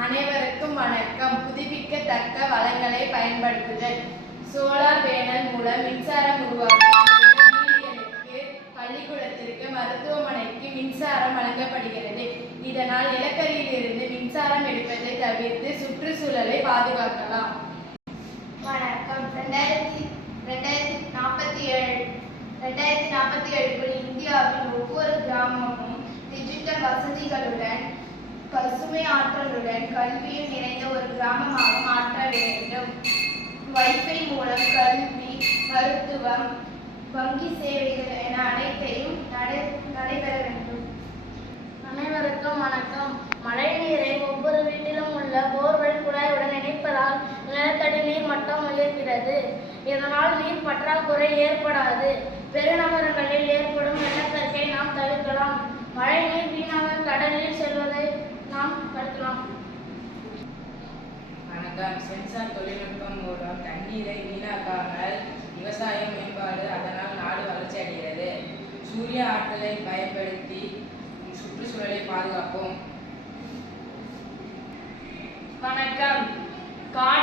அனைவருக்கும் வணக்கம். புதுப்பிக்கத்தக்க வளங்களை பயன்படுத்துதல். சோலார் பேனல் மூலம் மின்சாரம் உருவாக்கி பள்ளிக்கூடத்திற்கு மருத்துவமனைக்கு மின்சாரம் வழங்கப்படுகிறது. இதனால் நிலக்கரியிலிருந்து மின்சாரம் எடுப்பதை தவிர்த்து சுற்றுச்சூழலை பாதுகாக்கலாம். வணக்கம். ரெண்டாயிரத்தி ரெண்டாயிரத்தி நாற்பத்தி ஏழு ரெண்டாயிரத்தி நாற்பத்தி ஏழுக்குள் இந்தியாவின் ஒவ்வொரு கிராமமும் டிஜிட்டல் வசதிகளுடன் பசுமை ஆற்றலுடன் கல்வியில் நிறைந்த ஒரு கிராமமாக மாற்ற வேண்டும். வைஃபை மூலம் கல்வி மருத்துவம் வங்கி சேவைகள் என அனைத்தையும் நடைபெற வேண்டும். அனைவருக்கும் வணக்கம். மழைநீரை ஒவ்வொரு வீட்டிலும் உள்ள போர்வெல் குழாயுடன் இணைப்பதால் நிலத்தடி நீர் மட்டம் உயர்கிறது. இதனால் நீர் பற்றாக்குறை ஏற்படாது. பெருநகரங்களில் ஏற்படும் வெள்ளப்பெருக்கை நாம் தவிர்க்கலாம். வணக்கம். சென்சார் தொழில்நுட்பம் மூலம் தண்ணீரை வீணாக்காமல் விவசாயம் மேம்பாடு அதனால் நாடு வளர்ச்சி அடைகிறது. சூரிய ஆற்றலை பயன்படுத்தி சுற்றுச்சூழலை பாதுகாப்போம். வணக்கம். காடுகள்